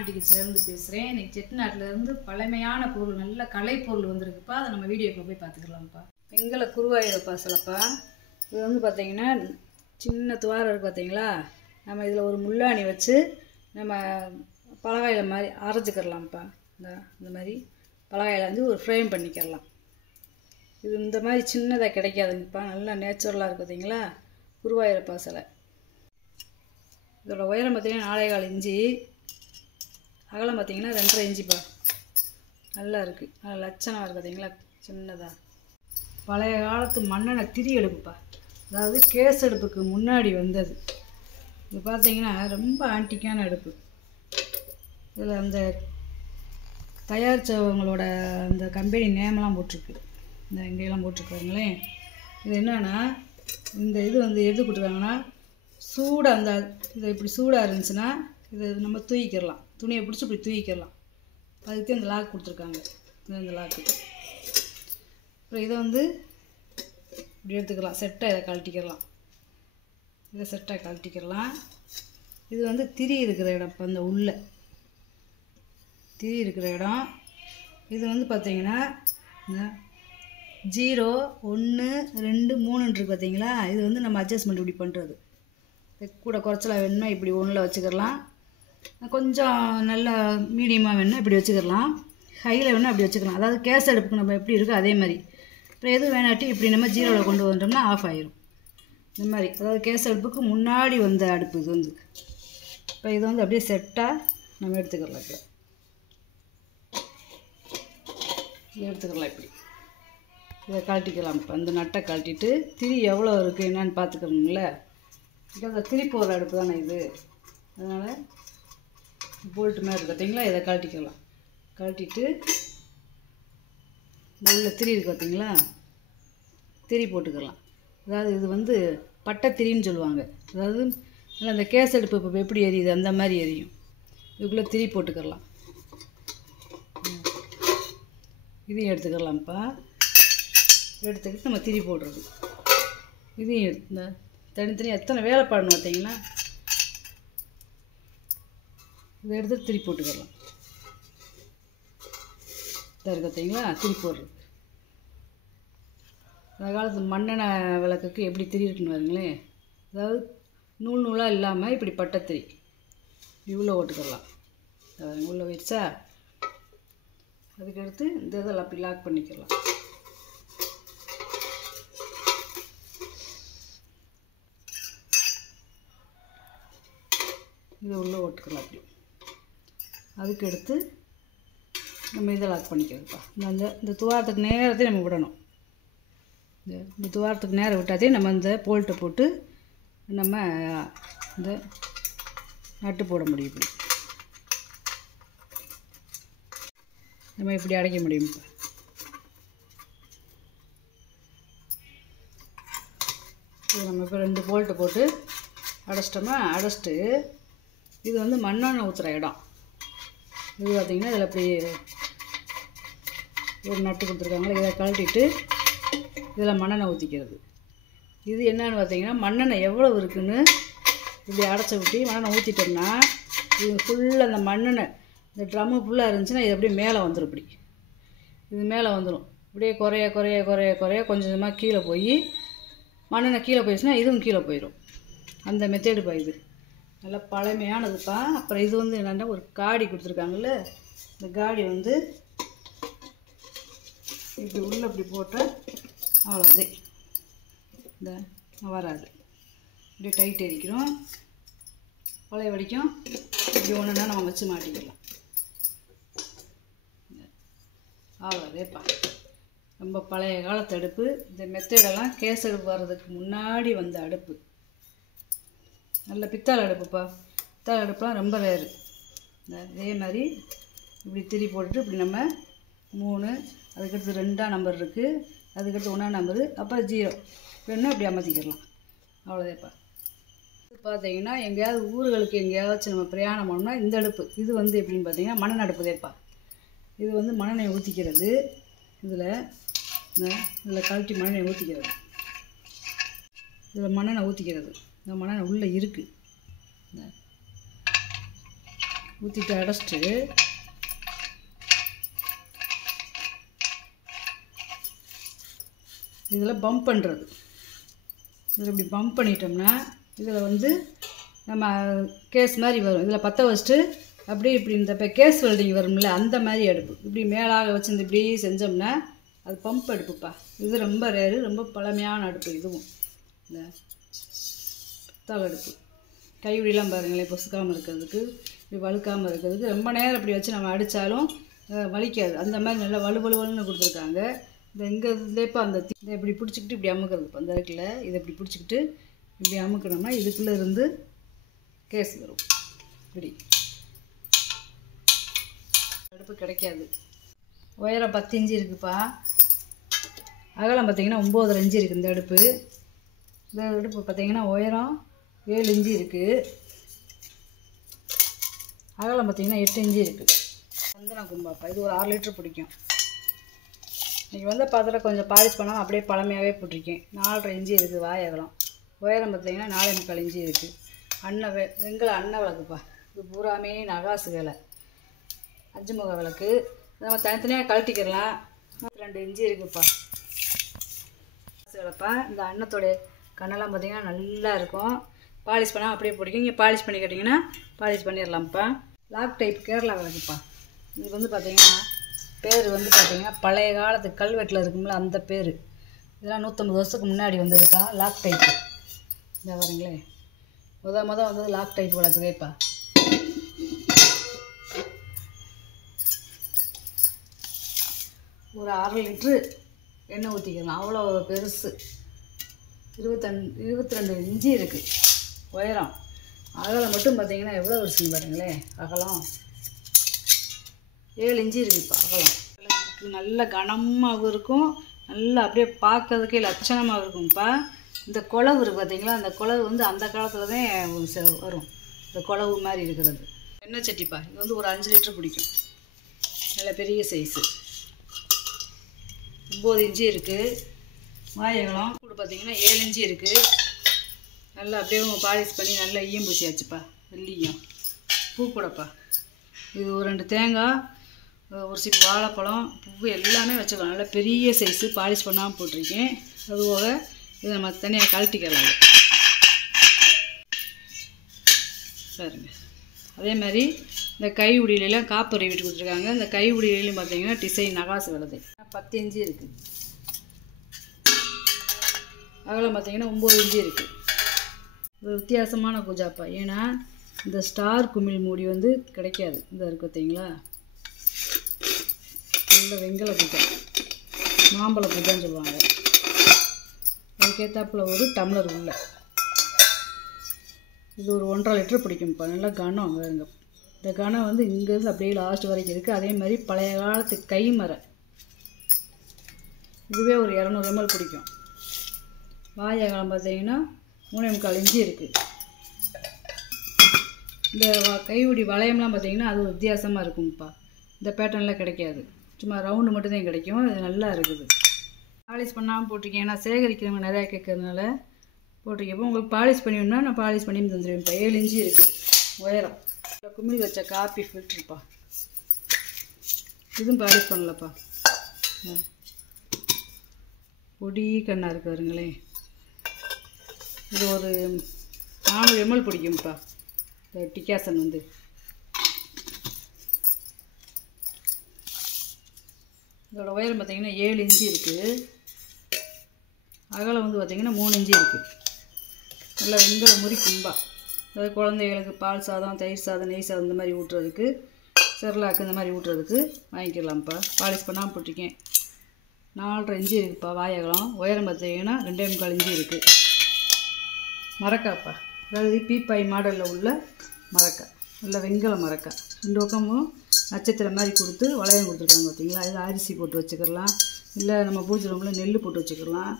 Aunty கிச்சன்லேருந்து பேசுகிறேன். இன்றைக்கி செட்டிநாட்டிலேருந்து பழமையான பொருள், நல்ல கலைப்பொருள் வந்திருக்குப்பா. அதை நம்ம வீடியோக்குள்ள போய் பார்த்துக்கலாம்ப்பா. வெங்கல குருவாயூர் பாசலப்பா. இது வந்து பார்த்திங்கன்னா சின்ன துவாரம் இருக்குது பார்த்தீங்களா. நம்ம இதில் ஒரு முள்ளாணி வச்சு நம்ம பலகாயில் மாதிரி அரைச்சிக்கிறலாம்ப்பா. இந்த மாதிரி பலகாயில் வந்து ஒரு ஃப்ரேம் பண்ணிக்கிறலாம். இது இந்த மாதிரி சின்னதாக கிடைக்காதுங்கப்பா, நல்லா நேச்சுரலாக இருக்குது பார்த்தீங்களா குருவாயூர் பாசலை. இதோட உயரம் பார்த்திங்கன்னா 4.25 இன்ச்சு, அகலம் பார்த்திங்கன்னா 2.5 இன்ச்சுப்பா. நல்லா இருக்குது, நல்லா லட்சணமாக இருக்குது பார்த்தீங்களா சின்னதாக. பழைய காலத்து மண்ணெண்ணெய் திரி அடுப்புப்பா, அதாவது கேஸ் அடுப்புக்கு முன்னாடி வந்தது. இது பார்த்திங்கன்னா ரொம்ப ஆன்டிக்கான அடுப்பு. இதில் அந்த தயாரித்தவங்களோட அந்த கம்பெனி நேம்லாம் போட்டிருக்கு, இந்த இங்கெல்லாம் போட்டிருக்காங்களேன். இது என்னென்னா இந்த இது வந்து எது கொடுத்துருக்காங்கன்னா சூடாக அந்த இது இப்படி சூடாக இருந்துச்சுன்னா இதை நம்ம தூக்கிக்கிறலாம், துணியை பிடிச்சி இப்படி தூக்கிக்கிறலாம். அதுக்கு இந்த லாக் கொடுத்துருக்காங்க, இந்த லாக்கு. அப்புறம் இதை வந்து இப்படி எடுத்துக்கலாம், செட்டாக இதை கழட்டிக்கிறலாம், இதை செட்டாக கழட்டிக்கிறலாம். இது வந்து திரி இருக்கிற இடம், இப்போ இந்த உள்ள திரி இருக்கிற இடம். இது வந்து பார்த்திங்கன்னா இந்த 0, 1, 2, 3 இருக்குது பார்த்தீங்களா. இது வந்து நம்ம அட்ஜஸ்ட்மெண்ட் இப்படி பண்ணுறது. கூட குறைச்சலாக வேணும்னா இப்படி 1ல் வச்சுக்கிறலாம், கொஞ்சம் நல்லா மீடியமாக வேணும்னா இப்படி வச்சுக்கிறலாம், ஹையில் வேணும்னா அப்படி வச்சுக்கலாம். அதாவது கேஸ் அடுப்புக்கு நம்ம எப்படி இருக்கோ அதே மாதிரி. அப்புறம் எதுவும் வேணாட்டி இப்படி நம்ம 0வில் கொண்டு வந்துட்டோம்னா ஆஃப் ஆயிரும். இந்த மாதிரி அதாவது கேஸ் அடுப்புக்கு முன்னாடி வந்த அடுப்பு இது வந்து. இப்போ இது வந்து அப்படியே செட்டாக நம்ம எடுத்துக்கலாம். இப்போ எடுத்துக்கலாம், இப்படி இதை கழட்டிக்கலாம். இப்போ இந்த நட்டை கழட்டிட்டு திரி எவ்வளோ இருக்குது என்னன்னு பார்த்துக்கணுங்கள. இந்த திரி போகிற அடுப்பு தானே இது, அதனால் போல்ட்டு மாதிரி இருக்குது பார்த்தீங்களா. இதை கழட்டிக்கலாம். கழட்டிட்டு இந்த உள்ள திரி இருக்குது பார்த்தீங்களா, திரி போட்டுக்கலாம். அதாவது இது வந்து பட்டை திரின்னு சொல்லுவாங்க. அதாவது நல்லா இந்த கேஸ் அடுப்பு இப்போ எப்படி எரியுது அந்த மாதிரி எரியும். இதுக்குள்ளே திரி போட்டுக்கலாம். இதையும் எடுத்துக்கலாம்ப்பா. எடுத்துக்கிட்டு நம்ம திரி போடுறது. இதையும் எடுத்து தனித்தனி எத்தனை வேலை பாடணும் பார்த்தீங்களா. இதை எடுத்து திரி போட்டுக்கலாம். இதாக இருக்குது பார்த்தீங்களா திரி போடுறது. அந்த காலத்து மண்ணெண்ணெய் விளக்குக்கு எப்படி திரி இருக்குன்னு பாருங்களேன். அதாவது நூல் நூலாக இல்லாமல் இப்படி பட்டை திரி இவ்வளோ ஓட்டுக்கலாம். உள்ளே வச்சா அதுக்கடுத்து இந்த இதெல்லாம் அப்படி லாக் பண்ணிக்கலாம். இது உள்ளே ஓட்டுக்கலாம் அப்படி. அதுக்கு எடுத்து நம்ம இதை லாக் பண்ணிக்கிறதுப்பா. இந்த துவாரத்துக்கு நேரத்தையும் நம்ம விடணும். இந்த துவாரத்துக்கு நேரம் விட்டாதே நம்ம இந்த போல்ட்டை போட்டு நம்ம இந்த நட்டு போட முடியும். இப்படி நம்ம இப்படி அடைக்க முடியும். இப்போ நம்ம இப்போ 2 போல்ட்டை போட்டு அடைச்சிட்டோமா. அடைச்சிட்டு இது வந்து மண்ணெண்ணெய் ஊற்றுற இடம். இது பார்த்திங்கன்னா இதில் இப்படி ஒரு நட்டு கொடுத்துருக்காங்களே, இதை கழட்டிட்டு இதில் மண்ணெண்ணெய் ஊற்றிக்கிறது. இது என்னன்னு பார்த்திங்கன்னா மண்ணெண்ணெய் எவ்வளோ இருக்குதுன்னு இப்படி அடைச்சி விட்டு மண்ணெண்ணெய் ஊற்றிட்டோம்னா இது ஃபுல்லாக அந்த மண்ணெண்ணெய் இந்த ட்ரம்மு ஃபுல்லாக இருந்துச்சுன்னா இது அப்படியே மேலே வந்துடும். இப்படி இது மேலே வந்துடும். இப்படியே குறைய குறைய குறைய குறைய கொஞ்சம் கொஞ்சமாக கீழே போய் மண்ணெண்ணெய் கீழே போயிடுச்சுன்னா இதுவும் கீழே போயிடும். அந்த மெத்தேடுப்பா இது. நல்லா பழமையானதுப்பா. அப்புறம் இது வந்து என்னென்னா ஒரு காடி கொடுத்துருக்காங்கல்ல, இந்த காடி வந்து இப்படி உள்ளே இப்படி போட்டால் அவ்வளோதே, இந்த வராது. இப்படியே டைட் அடிக்கிறோம், பழைய வடிக்கும். இப்படி ஒன்றுனா நம்ம வச்சு மாட்டிக்கலாம். அவ்வளோதேப்பா, ரொம்ப பழைய காலத்து அடுப்பு. இந்த மெத்தடெல்லாம் கேஸ் அடுப்பு வர்றதுக்கு முன்னாடி வந்த அடுப்பு. நல்ல பித்தளை அடுப்புப்பா. பித்தளை அடுப்புலாம் ரொம்ப ரேரு. இதே மாதிரி இப்படி திரி போட்டுட்டு இப்படி நம்ம 3, அதுக்கடுத்து 2ஆம் நம்பர் இருக்குது, அதுக்கடுத்து 1ஆம் நம்பரு, அப்புறம் 0 வேணுன்னா இப்படி அமர்த்திக்கிடலாம். அவ்வளோதேப்பா. இது பார்த்தீங்கன்னா எங்கேயாவது ஊர்களுக்கு எங்கேயாச்சும் நம்ம பிரயாணம் பண்ணோம்னா இந்த அடுப்பு இது வந்து எப்படின்னு பார்த்தீங்கன்னா மண்ணெண்ணெய் அடுப்புதேப்பா. இது வந்து மண்ணெண்ணெய் ஊற்றிக்கிறது. இதில் கழட்டி மண்ணெண்ணெய் ஊற்றிக்கிறது. இதில் மண்ணெண்ணெய் ஊற்றிக்கிறது. இந்த மண்ணெண்ணெய் உள்ளே இருக்குது. ஊற்றிட்டு அடைச்சிட்டு இதில் பம்ப் பண்ணுறது. இதில் இப்படி பம்ப் பண்ணிட்டோம்னா இதில் வந்து நம்ம கேஸ் மாதிரி வரும். இதில் பற்ற வச்சுட்டு அப்படியே இப்படி இந்த இப்போ கேஸ் வெல்டிங் வரும்ல அந்த மாதிரி அடுப்பு இப்படி மேலாக வச்சு இப்படி செஞ்சோம்னா அது பம்ப் அடுப்புப்பா. இது ரொம்ப ரேரு, ரொம்ப பழமையான அடுப்பு. இதுவும் இந்த பித்தளை அடுப்பு. கைவிடிலாம் பாருங்களேன், பொசுக்காமல் இருக்கிறதுக்கு, இப்படி வழுக்காமல் இருக்கிறதுக்கு. ரொம்ப நேரம் இப்படி வச்சு நம்ம அடித்தாலும் வலிக்காது. அந்த மாதிரி நல்லா வலுவலுன்னு கொடுத்துருக்காங்க. இந்த இங்கே இருந்தேப்போ அந்த இதை இப்படி பிடிச்சிக்கிட்டு இப்படி அமுக்கிறது. இப்போ அந்த இருக்குல்ல, இதை இப்படி பிடிச்சிக்கிட்டு இப்படி அமுக்கணும்னா இதுக்குள்ளே இருந்து கேஸ் வரும். இப்படி அடுப்பு கிடைக்காது. உயரம் 10 இன்ச்சு இருக்குப்பா. அகலம் பார்த்திங்கன்னா 9.5 இன்ச்சு இருக்குது இந்த அடுப்பு. இந்த அடுப்பு பார்த்திங்கன்னா உயரம் 7 இன்ச்சு இருக்குது. அகலம் பார்த்திங்கன்னா 8 இன்ச்சு இருக்குது. சந்தன கும்பாப்பா. இது ஒரு 6 லிட்டர் பிடிக்கும். இன்றைக்கி வந்து பாத்திரம் கொஞ்சம் பாலிஷ் பண்ணாமல் அப்படியே பழமையாகவே போட்டிருக்கேன். 4.5 இன்ச்சு இருக்குது வாய் அகலம். உயரம் பார்த்திங்கன்னா 4.25 இன்ச்சு இருக்குது. வெங்கல அன்ன விளக்குப்பா. இது பூராமே நகாசு வேலை, 5 முக விளக்கு. நம்ம தனித்தனியாக கழட்டிக்கிறலாம். 2 இன்ச்சு இருக்குதுப்பா விளப்பா. இந்த அன்னத்தோடைய கண்ணெல்லாம் பார்த்திங்கன்னா நல்லா இருக்கும். பாலிஷ் பண்ணால் அப்படியே பிடிக்கும். இங்கே பாலிஷ் பண்ணி கேட்டிங்கன்னா பாலிஷ் பண்ணிடலாம்ப்பா. லாக் டைப் கேரளா விளக்குப்பா. இது வந்து பார்த்திங்கன்னா பேர் வந்து பார்த்திங்கன்னா பழைய காலத்து கல்வெட்டில் இருக்கும்ல அந்த பேர். இதெல்லாம் 150 வருஷத்துக்கு முன்னாடி வந்ததுப்பா லாக் டைப்பு. இந்த வரீங்களே மொதல் வந்தது லாக் டைப் விளக்குதேப்பா. ஒரு 1/2 லிட்ரு எண்ணெய் ஊற்றிக்கலாம். அவ்வளோ பெருசு. 22 இன்ச்சு இருக்குது உயரம். அகலம் மட்டும் பார்த்திங்கன்னா எவ்வளோ வருஷம்னு பாருங்களேன். அகலம் 7 இன்ச்சு இருக்குதுப்பா அகலம். நல்ல கனமாகவும் இருக்கும், நல்லா அப்படியே பார்க்கறதுக்கே லட்சணமாக இருக்கும்ப்பா. இந்த குழவு இருக்குது பார்த்திங்களா, அந்த குழவு வந்து அந்த காலத்தில் தான் வரும். இந்த குழவு மாதிரி இருக்கிறது எண்ணெய் சட்டிப்பா. இது வந்து ஒரு 5 லிட்டர் பிடிக்கும். நல்ல பெரிய சைஸு. 9 இன்ச்சு இருக்குது. வாயகலம் கூட பார்த்திங்கன்னா 7 இன்ச்சு இருக்குது. நல்லா அப்படியே பாலிஷ் பண்ணி நல்லா ஈயம் பூசியாச்சுப்பா. வெள்ளியும் பூ கூடப்பா. இது ஒரு 2 தேங்காய், ஒரு சிப்பு வாழைப்பழம், பூ எல்லாமே வச்சுக்கலாம். நல்லா பெரிய சைஸு பாலிஷ் பண்ணாமல் போட்டிருக்கேன். அதுபோக இதை நம்ம தனியாக கழட்டிக்கலாம் பாருங்க. அதே மாதிரி இந்த கை உடியிலாம் காப்பரை விட்டு கொடுத்துருக்காங்க. இந்த கை உடியிலையும் பார்த்தீங்கன்னா டிசைன் நகாசு வருது. 10 இன்ச்சு இருக்குது. அகலம் பார்த்தீங்கன்னா 9 இன்ச்சு இருக்குது. ஒரு வித்தியாசமான பூஜாப்பா. ஏன்னா இந்த ஸ்டார் குமிழ் மூடி வந்து கிடைக்காது. இந்த இருக்குது பார்த்தீங்களா, நல்ல வெங்கல பூஜா, மாம்பழ பூஜான்னு சொல்லுவாங்க. அதுக்கேற்றாப்புல ஒரு டம்ளர் உள்ள. இது ஒரு 1.5 லிட்டர் பிடிக்கும்ப்பா. நல்லா கனம் வேறுங்க. இந்த கனம் வந்து இங்கேருந்து அப்படியே லாஸ்ட் வரைக்கும் இருக்குது. அதே மாதிரி பழைய காலத்து கைமரை. இதுவே ஒரு 200 ml பிடிக்கும். வாய் அகலம் பார்த்தீங்கன்னா 3.25 இன்ச்சு இருக்குது. இந்த கைவிடி வளையம்லாம் பார்த்தீங்கன்னா அது வித்தியாசமாக இருக்கும்ப்பா. இந்த பேட்டர்னில் கிடைக்காது. சும்மா ரவுண்டு மட்டும்தான் கிடைக்கும். இது நல்லா இருக்குது. பாலிஷ் பண்ணாமல் போட்டிருக்கேன். ஏன்னா சேகரிக்கிறவங்க நிறையா கேட்கறதுனால போட்டிருக்கப்போ உங்களுக்கு பாலிஷ் பண்ணிவிடனா நான் பாலிஷ் பண்ணி தந்துடுவேன்ப்பா. 7 இன்ச்சு இருக்குது உயரம். குமிழ் வச்ச காப்பி ஃபில்ட்ருப்பா. இதுவும் பாலிஷ் பண்ணலப்பா. பொடி கண்ணாக இருக்கு பாருங்களேன். இது ஒரு 400 ml பிடிக்கும்ப்பா. இந்த டிகாசன் வந்து இதோட உயரம் பார்த்திங்கன்னா 7 இன்ச்சு இருக்குது. அகலம் வந்து பார்த்திங்கன்னா 3 இன்ச்சு இருக்குது. நல்லா வெங்கல முறி கும்பா. அதாவது குழந்தைகளுக்கு பால் சாதம், தயிர் சாதம், நெய் சாதம் இந்த மாதிரி ஊட்டுறதுக்கு, செர்லாக்கு இந்த மாதிரி ஊட்டுறதுக்கு வாங்கிக்கலாம்ப்பா. பாலிஷ் பண்ணாமல் போட்டிருக்கேன். 4.5 இன்ச்சு இருக்குதுப்பா வாயகலம். உயரம் பார்த்திங்கன்னா 2.25 இன்ச்சு இருக்குது. மரக்காப்பா. அதாவது பீப்பாய் மாடலில் உள்ள மரக்காய். நல்ல வெங்கல மரக்காய். 2 பக்கமும் நட்சத்திரம் மாதிரி கொடுத்து வளையம் கொடுத்துருக்காங்க பார்த்தீங்களா. இதில் அரிசி போட்டு வச்சுக்கலாம், இல்லை நம்ம பூஜை ரூமில் நெல் போட்டு வச்சுக்கலாம்,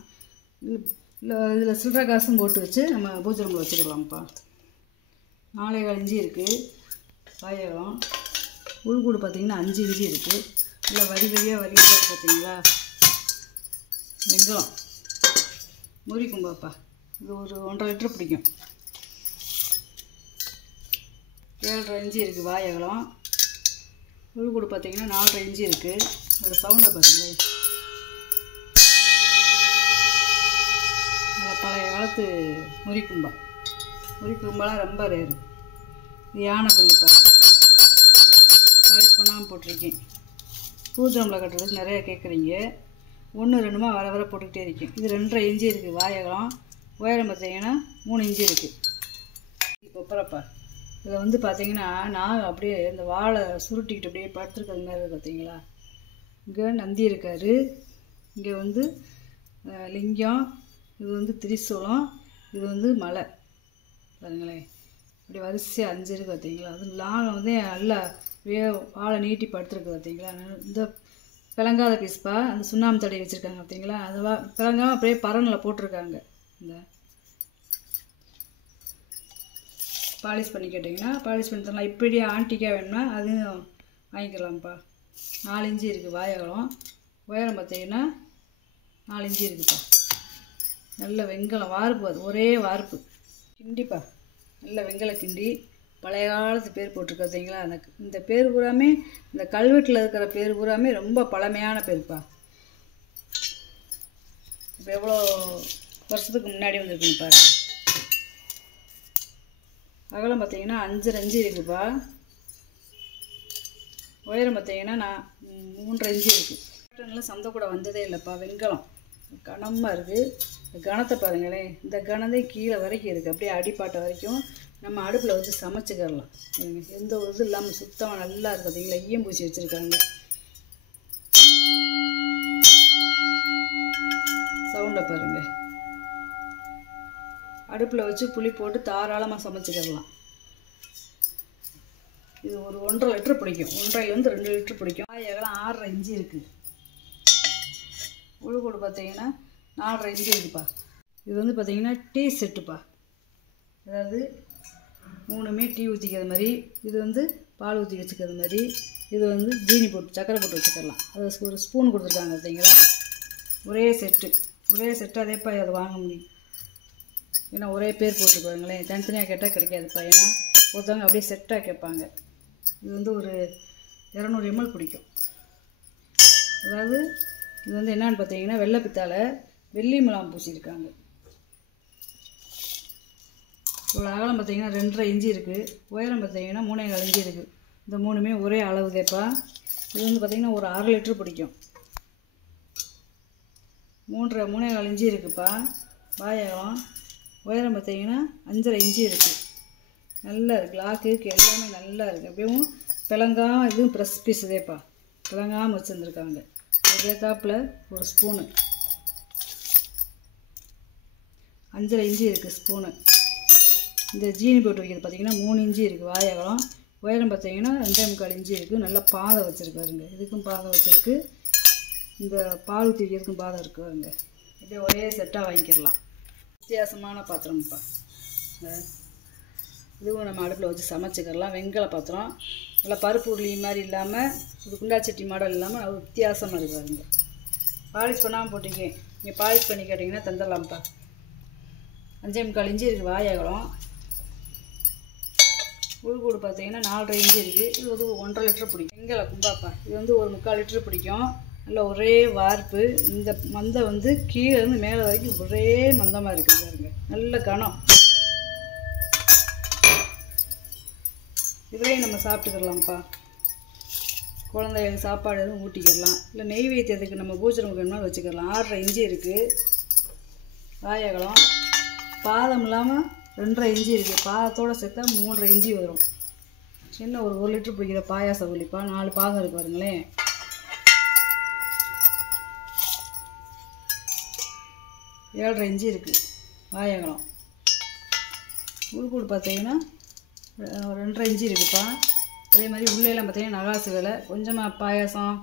இல்லை இதில் சில்லறை காசும் போட்டு வச்சு நம்ம பூஜை ரூமில் வச்சுக்கலாம்ப்பா. 4.25 இன்ச்சு இருக்குது வாயகம். உள்கூடு பார்த்திங்கன்னா 5 இன்ச்சு இருக்குது. இல்லை வரி வரியாக பார்த்தீங்களா வெங்கலம் முறி கும்பாப்பா. இது ஒரு 1.5 லிட்டர் பிடிக்கும். 7.5 இன்ச்சு இருக்குது வாய் அகலம். உள்கூடு பார்த்தீங்கன்னா 4.5 இன்ச்சு இருக்குது. அதோட சவுண்டை பாருங்களேன். நல்லா பழைய காலத்து முறிக்கும்பாலாம் ரொம்ப ரேரு. இது யானை பல்லுப்பா, பாலிஷ் பண்ணாமல் போட்டிருக்கேன். பூஜரம்பில் கட்டுறதுக்கு நிறையா கேட்குறீங்க. 1 2 வர வர போட்டுக்கிட்டே இருக்கேன். இது 2.5 இன்ச்சு இருக்குது வாய் அகலம். உயரம் பார்த்தீங்கன்னா 3 இன்ச்சு இருக்குது. இப்போ அப்புறப்பா இதில் வந்து பார்த்தீங்கன்னா நான் அப்படியே இந்த வாழை சுருட்டிக்கிட்டு அப்படியே படுத்துருக்கிறது மாதிரி பார்த்தீங்களா. இங்கே நந்தி இருக்கார், இங்கே வந்து லிங்கம், இது வந்து திரிசூலம், இது வந்து மலை பாருங்களேன். இப்படி வரிசையாக 5 இருக்குது பார்த்தீங்களா. அது லாங் வந்து நல்லா வாழை நீட்டி படுத்துருக்கு பார்த்தீங்களா. இந்த பிளங்காத பீஸ்ப்பா, அந்த சுண்ணாம்பு தடவி வச்சுருக்காங்க பார்த்தீங்களா. அது பிளங்காமல் அப்படியே பரனில் போட்டிருக்காங்க. இந்த பாலிஷ் பண்ணி கேட்டிங்கன்னா பாலிஷ் பண்ணி தரலாம். இப்படி ஆன்டிக்காக வேணும்னா அதுவும் வாங்கிக்கலாம்ப்பா. 4 இன்ச்சு இருக்குது வாய் அகலம். உயரம் பார்த்தீங்கன்னா 4 இன்ச்சு இருக்குதுப்பா. நல்ல வெங்கலம் வார்ப்பு, அது ஒரே வார்ப்பு கிண்டிப்பா. நல்ல வெங்கல கிண்டி பழைய காலத்து பேர் போட்டிருக்கு பார்த்தீங்களா. இந்த பேர் பூராமே, இந்த கல்வெட்டில் இருக்கிற பேர் பூராமே ரொம்ப பழமையான பேருப்பா. இப்போ எவ்வளோ வருஷத்துக்கு முன்னாடி வந்துருக்குன்னு பாருங்க. அகலம் பார்த்தீங்கன்னா 5.5 இன்ச்சு இருக்குதுப்பா. உயரம் பார்த்தீங்கன்னா 3.5 இன்ச்சு இருக்குது. காட்டனில் சந்தை கூட வந்ததே இல்லைப்பா. வெங்கலம் கனமாக இருக்குது. இந்த கணத்தை பாருங்களேன். இந்த கணத்தை கீழே வரைக்கும் இருக்குது, அப்படியே அடிப்பாட்டை வரைக்கும். நம்ம அடுப்பில் வச்சு சமைச்சிக்கிறலாம். எந்த ஒரு இது இல்லாமல் சுத்தமாக நல்லா இருக்குது பார்த்தீங்களா. ஈயம் பூச்சி வச்சுருக்காங்க. சவுண்டை பாருங்கள். அடுப்பில் வச்சு புளி போட்டு தாராளமாக சமைச்சிக்கிறலாம். இது ஒரு 1.5 லிட்டர் பிடிக்கும். 1.5 2 லிட்டர் பிடிக்கும். வாய் அகலம் 6.5 இன்ச்சு இருக்குது. உள்கூடு பார்த்தீங்கன்னா 4.5 இன்ச்சு இருக்குதுப்பா. இது வந்து பார்த்தீங்கன்னா டீ செட்டுப்பா. அதாவது 3மே டீ ஊற்றிக்கிற மாதிரி, இது வந்து பால் ஊற்றி வச்சுக்கிறது மாதிரி, இது வந்து ஜீனி போட்டு சக்கரை போட்டு வச்சுக்கலாம். அது ஒரு ஸ்பூன் கொடுத்துருக்காங்க பார்த்தீங்களா. ஒரே செட்டு அதேப்பா அதை வாங்க முடியும். ஏன்னா ஒரே பேர் போட்டு பாருங்களேன். தனித்தனியாக கேட்டால் கிடைக்காதுப்பா. ஏன்னா ஒருத்தவங்க அப்படியே செட்டாக கேட்பாங்க. இது வந்து ஒரு 200 ml பிடிக்கும். அதாவது இது வந்து என்னன்னு பார்த்தீங்கன்னா வெள்ளை பித்தால வெள்ளி முலாம் பூசியிருக்காங்க. இவ்வளோ அகலம் பார்த்தீங்கன்னா 2.5 இன்ச்சு இருக்குது. உயரம் பார்த்தீங்கன்னா 3.25 இன்ச்சு இருக்குது. இந்த 3மே ஒரே அளவு தேப்பா. இது வந்து பார்த்திங்கன்னா ஒரு 1/2 லிட்டர் பிடிக்கும். 3.25 இன்ச்சு இருக்குதுப்பா வாய் அகலம். உயரம் பார்த்தீங்கன்னா 5.5 இன்ச்சு இருக்குது. நல்லா இருக்குது. லாக்கு எல்லாமே நல்லா இருக்குது. அப்படியும் பிளங்காமல், இதுவும் ப்ரெஸ் பீஸ் இதேப்பா, பிளங்காமல் வச்சுருந்துருக்காங்க. இதே தாப்பில் ஒரு ஸ்பூனு 5.5 இன்ச்சு இருக்குது ஸ்பூனு. இந்த ஜீனி போட்டு வைக்கிறது பார்த்திங்கன்னா 3 இன்ச்சு இருக்குது வாய் அகலம். உயரம் பார்த்தீங்கன்னா 2.25 இன்ச்சு இருக்குது. நல்லா பாதை வச்சுருக்காருங்க. இதுக்கும் பாதை வச்சுருக்கு, இந்த பால் ஊற்றி வைக்கிறதுக்கும் பாதை இருக்குதுங்க. இப்படியே ஒரே செட்டாக வாங்கிக்கிடலாம். வித்தியாசமான பாத்திரம்ப்பா. இதுவும் நம்ம அடுப்பில் வச்சு சமைச்சிக்கிறலாம். வெங்கல பாத்திரம், நல்லா பருப்பு உருளி மாதிரி இல்லாமல், இது குண்டாச்சட்டி மாடல் இல்லாமல் அது வித்தியாசமாக இருக்குதுங்க. பாலிஷ் பண்ணாமல் போட்டிருக்கேன். நீங்கள் பாலிஷ் பண்ணி கேட்டிங்கன்னா தந்துடலாம்ப்பா. 5.25 இன்ச்சு இருக்குது வாய் அகலம். உள்கூடு பார்த்தீங்கன்னா 4.5 இன்ச்சு இருக்குது. இது வந்து 1.5 லிட்டர் பிடிக்கும். வெங்கல கும்பாப்பா. இது வந்து ஒரு 3/4 லிட்டர் பிடிக்கும். நல்லா ஒரே வார்ப்பு. இந்த மந்தை வந்து கீழே இருந்து மேலே வரைக்கும் ஒரே மந்தமாக இருக்குது பாருங்க. நல்ல கனம். இதுலேயும் நம்ம சாப்பிட்டுக்கிடலாம்ப்பா. குழந்தைகளுக்கு சாப்பாடு எதுவும் ஊட்டிக்கிடலாம். இல்லை நெய்வேத்தியத்துக்கு நம்ம பூஜை வேணும்னா வச்சுக்கிடலாம். 6.5 இன்ச்சு இருக்குது வாய் அகலம். பாதம் இல்லாமல் 2.5 இன்ச்சு இருக்குது. பாதத்தோடு சேர்த்தா 3.5 இன்ச்சு வரும். சின்ன ஒரு 1 லிட்டர் பிடிக்கிற பாயாசம் ஒலிப்பா. 4 பாதம் இருக்குது பாருங்களேன். 7.5 இன்ச்சு இருக்குது வாய் அகலம். உள்கூடு பார்த்தீங்கன்னா 2.5 இன்ச்சு இருக்குதுப்பா. அதே மாதிரி உள்ளேலாம் பார்த்தீங்கன்னா நகாசு வேலை. கொஞ்சமாக பாயாசம்,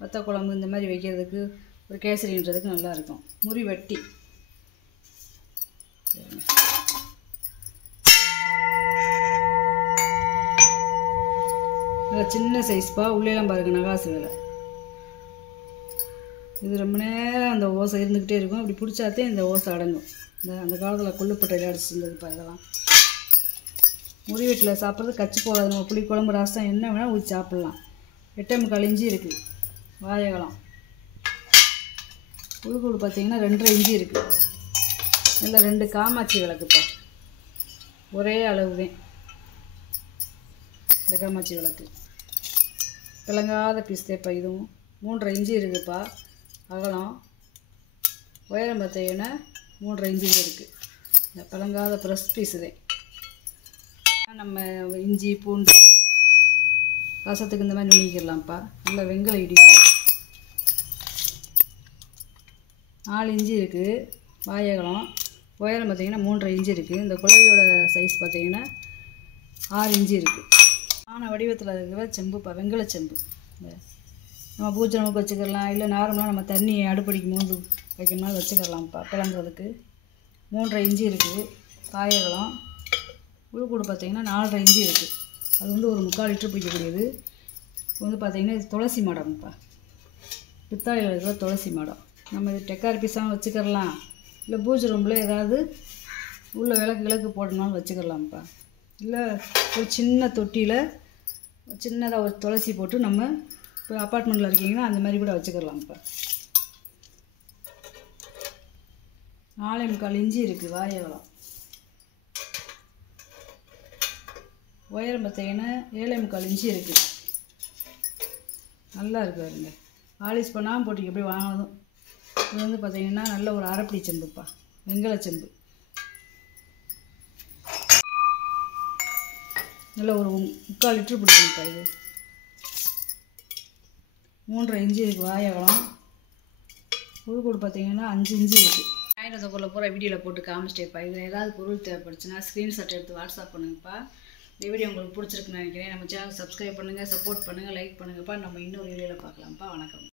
வத்த குழம்பு இந்த மாதிரி வைக்கிறதுக்கு, ஒரு கேசரின்றதுக்கு நல்லாயிருக்கும். முறி வெட்டி நல்லா சின்ன சைஸ்ப்பா. உள்ளேலாம் பாருங்கள் நகாசு வேலை. இது ரொம்ப நேரம் அந்த ஓசை இருந்துக்கிட்டே இருக்கும். அப்படி பிடிச்சாத்தே இந்த ஓசை அடங்கும். அந்த காலத்தில் கொள்ளுப்பட்டை அடிச்சு இருந்ததுப்பா இதெல்லாம். முறி வீட்டில் சாப்பிட்றது கச்சி போகாது. நம்ம புளி குழம்பு ரசம் என்ன வேணால் ஊற்றி சாப்பிட்லாம். 8.25 இஞ்சி இருக்குது. வாழைப்பழம் உளுக்கூடு பார்த்திங்கன்னா 2.5 இஞ்சி இருக்குது. இல்லை 2 காமாட்சி விளக்குப்பா, ஒரே அளவு தான் இந்த காமாட்சி விளக்கு. பிளங்காத பீஸ் தேப்பா. இதுவும் 3.5 இஞ்சி இருக்குதுப்பா அகலம். உயரம் பார்த்தீங்கன்னா 3.5 இஞ்சி இருக்குது. இந்த பிளங்காத ப்ரெஸ் பீஸு தான். நம்ம இஞ்சி பூண்டு ரசத்துக்கு இந்த மாதிரி நுணுக்கிடலாம்ப்பா. நல்லா வெங்காயம் இடிக்கலாம். 4 இஞ்சி இருக்குது. வாழைப்பழம் உயரம் பார்த்திங்கன்னா 3.5 இஞ்சி இருக்குது. இந்த குழவையோட சைஸ் பார்த்திங்கன்னா 6 இஞ்சி இருக்குது. ஆன வடிவத்தில் இருக்கிற செம்புப்பா, வெங்கல செம்பு. இந்த நம்ம பூஜை நமக்கு வச்சுக்கலாம். இல்லை நார்மலாக நம்ம தண்ணி அடுப்படிக்கும் போது வைக்கணும்னா வச்சுக்கலாம்ப்பா. பிளங்குறதுக்கு 3.5 இஞ்சி இருக்குது. வாழைப்பழம் உளுக்கூடு பார்த்திங்கன்னா 4.5 இஞ்சி இருக்குது. அது வந்து ஒரு 3/4 லிட்டர் பிடிக்கக்கூடியது. வந்து பார்த்திங்கன்னா இது துளசி மாடம்ப்பா, பித்தாளையில் இருக்கிற துளசி மாடம். நம்ம இது டெக்கார் பீஸாகவும் வச்சுக்கலாம். இல்லை பூஜை ரூமில் ஏதாவது உள்ள விளக்கு போடணும்னு வச்சுக்கலாம்ப்பா. இல்லை ஒரு சின்ன தொட்டியில் சின்னதாக ஒரு துளசி போட்டு நம்ம இப்போ அப்பார்ட்மெண்ட்டில் இருக்கீங்கன்னா அந்த மாதிரி கூட வச்சுக்கலாம்ப்பா. 4.25 இஞ்சி இருக்குது. வாழைப்பழம் உயரம் பார்த்தீங்கன்னா 7.25 இஞ்சி இருக்குது. நல்லா இருக்குது பாருங்க. பாலிஷ் பண்ணாமல் போட்டு எப்படி வாங்கினதும். இது வந்து பார்த்திங்கன்னா நல்ல ஒரு அரைப்படி செம்புப்பா, வெங்கல செம்பு. நல்ல ஒரு 3/4 லிட்டர் பிடிக்கும்ப்பா. இது 3.5 இஞ்சி இருக்குது. வாழைப்பழம் உளுக்கூடு பார்த்திங்கன்னா 5 இஞ்சி இருக்குது. வாங்கினதை பொருளை பூரா வீடியோவில் போட்டு காமிச்சிட்டேப்பா. இதில் ஏதாவது பொருள் தேவைப்படுச்சுன்னா ஸ்க்ரீன்ஷாட் எடுத்து வாட்ஸ்அப் பண்ணுங்கப்பா. இந்த வீடியோ உங்களுக்கு பிடிச்சிருக்குன்னு நினைக்கிறேன். நம்ம சேனல் சப்ஸ்கிரைப் பண்ணுங்கள், சப்போர்ட் பண்ணுங்கள், லைக் பண்ணுங்கப்பா. நம்ம இன்னொரு வீடியோவில் பார்க்கலாம்ப்பா. வணக்கம்.